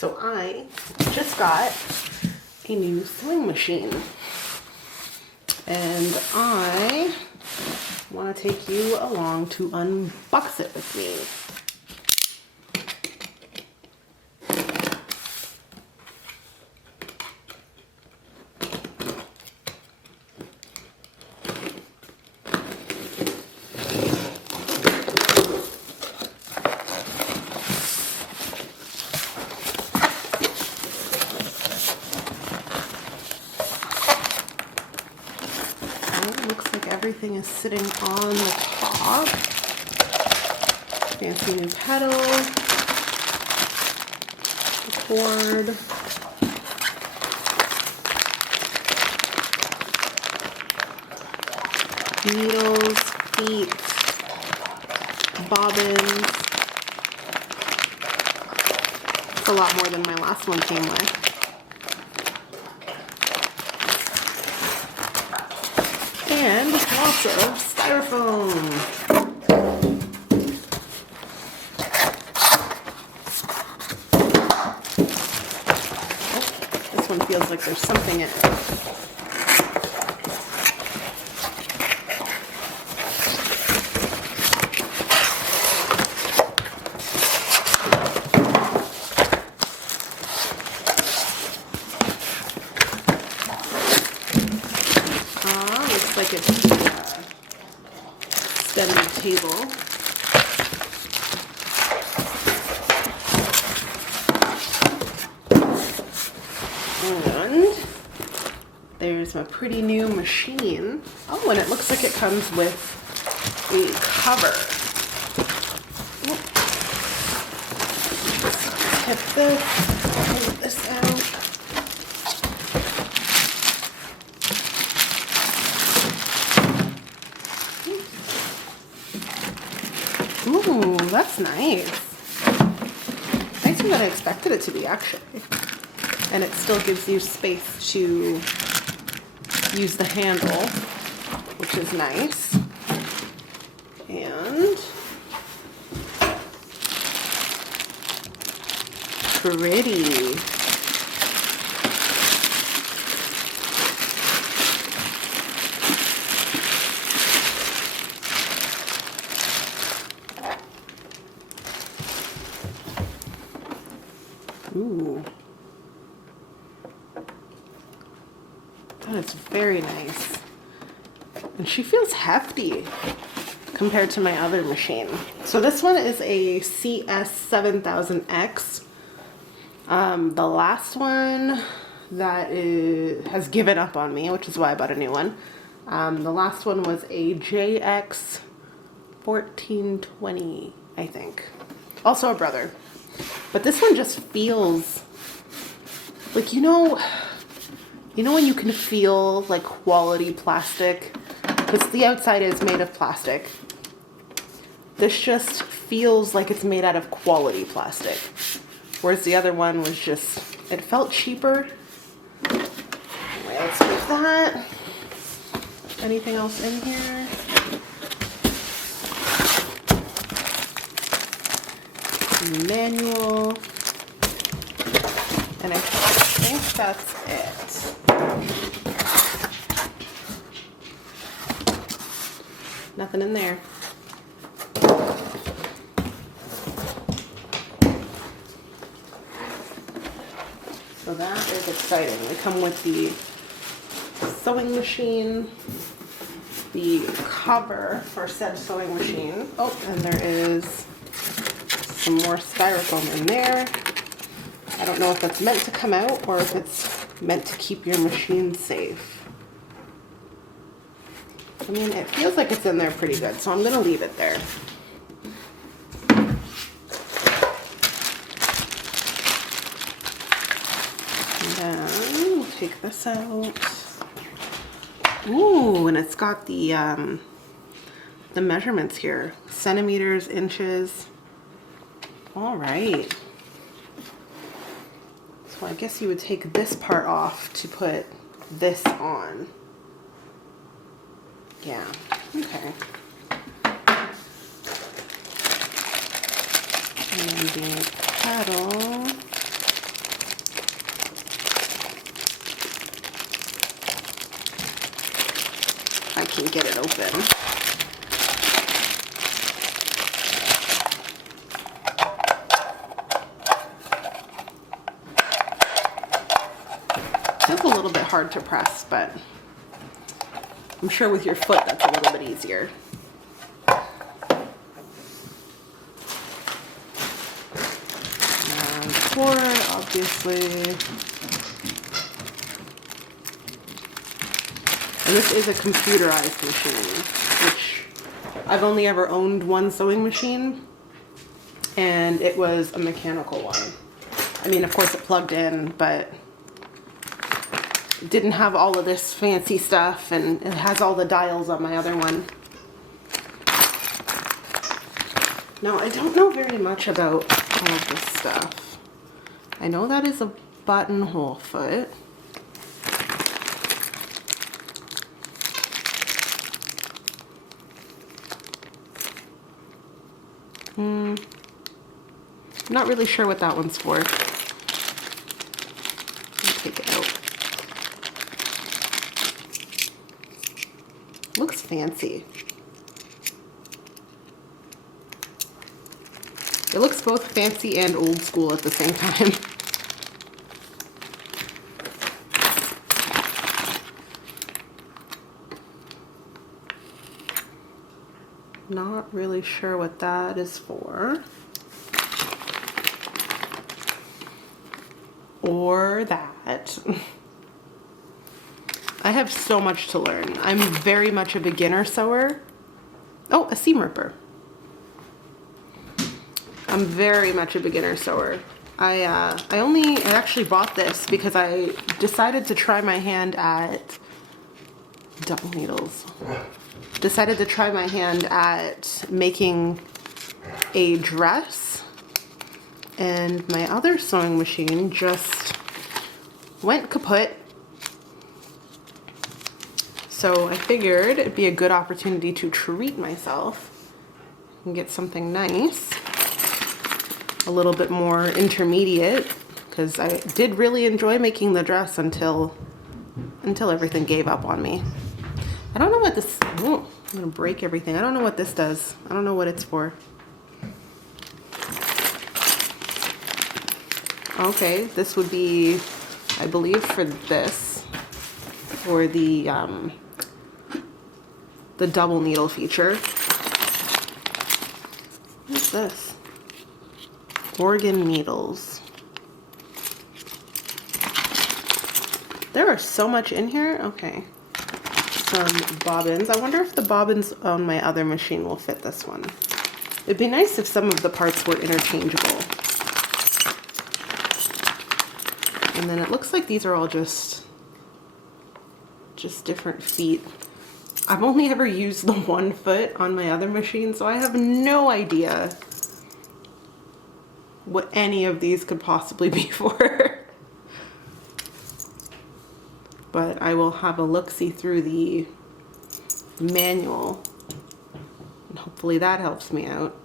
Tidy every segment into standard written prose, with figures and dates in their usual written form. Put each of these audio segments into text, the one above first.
So I just got a new sewing machine, and I want to take you along to unbox it with me. Looks like everything is sitting on the top. Fancy new pedals, the cord, needles, feet, bobbins. It's a lot more than my last one came with. And lots of styrofoam. Oh, this one feels like there's something in it. Looks like it's the extended table. And there's my pretty new machine. Oh, and it looks like it comes with a cover. Tip this, pull this out. Ooh, that's nice. Nicer than I expected it to be, actually. And it still gives you space to use the handle, which is nice. And pretty. Ooh. That is very nice. And she feels hefty compared to my other machine. So this one is a CS7000X. The last one that has given up on me, which is why I bought a new one. The last one was a JX1420, I think. Also a Brother. But this one just feels like, you know when you can feel like quality plastic? Because the outside is made of plastic. This just feels like it's made out of quality plastic. Whereas the other one was just, it felt cheaper. Anyway, let's move that. Anything else in here? Manual. And I think that's it. Nothing in there. So that is exciting. They come with the sewing machine, the cover for said sewing machine. Oh, and there is some more styrofoam in there. I don't know if that's meant to come out or if it's meant to keep your machine safe. I mean, it feels like it's in there pretty good, so I'm gonna leave it there. And then we'll take this out. Ooh, and it's got the measurements here. Centimeters, inches. All right. So I guess you would take this part off to put this on. Yeah, okay. And the paddle can get it open. Feels a little bit hard to press, but I'm sure with your foot that's a little bit easier. And cord, obviously. And this is a computerized machine, which I've only ever owned one sewing machine, and it was a mechanical one. I mean, of course it plugged in, but it didn't have all of this fancy stuff, and it has all the dials on my other one. Now, I don't know very much about all of this stuff. I know that is a buttonhole foot. Not really sure what that one's for. Let me take it out. Looks fancy. It looks both fancy and old school at the same time. Not really sure what that is for. Or that. I have so much to learn. I'm very much a beginner sewer. Oh, a seam ripper. I'm very much a beginner sewer. I actually bought this because I decided to try my hand at double needles. Decided to try my hand at making a dress, and my other sewing machine just went kaput. So I figured it'd be a good opportunity to treat myself and get something nice, a little bit more intermediate, because I did really enjoy making the dress until everything gave up on me. I don't know what this, oh, I'm gonna break everything. I don't know what this does. I don't know what it's for. Okay, this would be, I believe, for this, for the double needle feature. What's this? Organ needles. There are so much in here. Okay. Some bobbins. I wonder if the bobbins on my other machine will fit this one. It'd be nice if some of the parts were interchangeable. And then it looks like these are all just different feet. I've only ever used the one foot on my other machine, so I have no idea what any of these could possibly be for. But I will have a look-see through the manual, and hopefully that helps me out.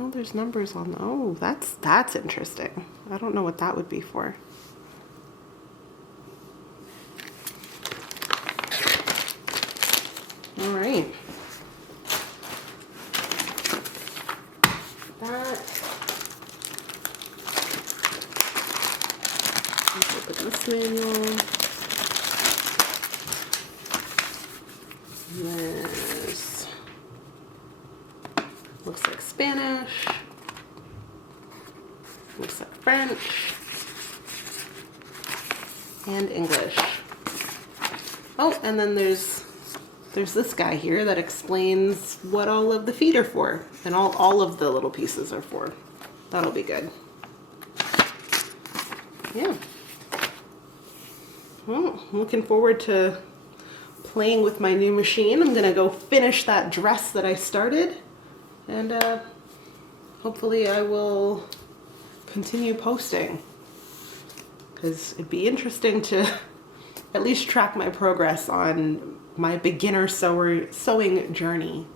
Oh, there's numbers on. Oh, that's interesting. I don't know what that would be for. All right. That. Let's open this manual. This looks like Spanish. Looks like French. And English. Oh, and then there's this guy here that explains what all of the feet are for, and all of the little pieces are for. That'll be good. Yeah. Well, I'm looking forward to playing with my new machine. I'm gonna go finish that dress that I started, and hopefully I will continue posting, because it'd be interesting to at least track my progress on my beginner sewing journey.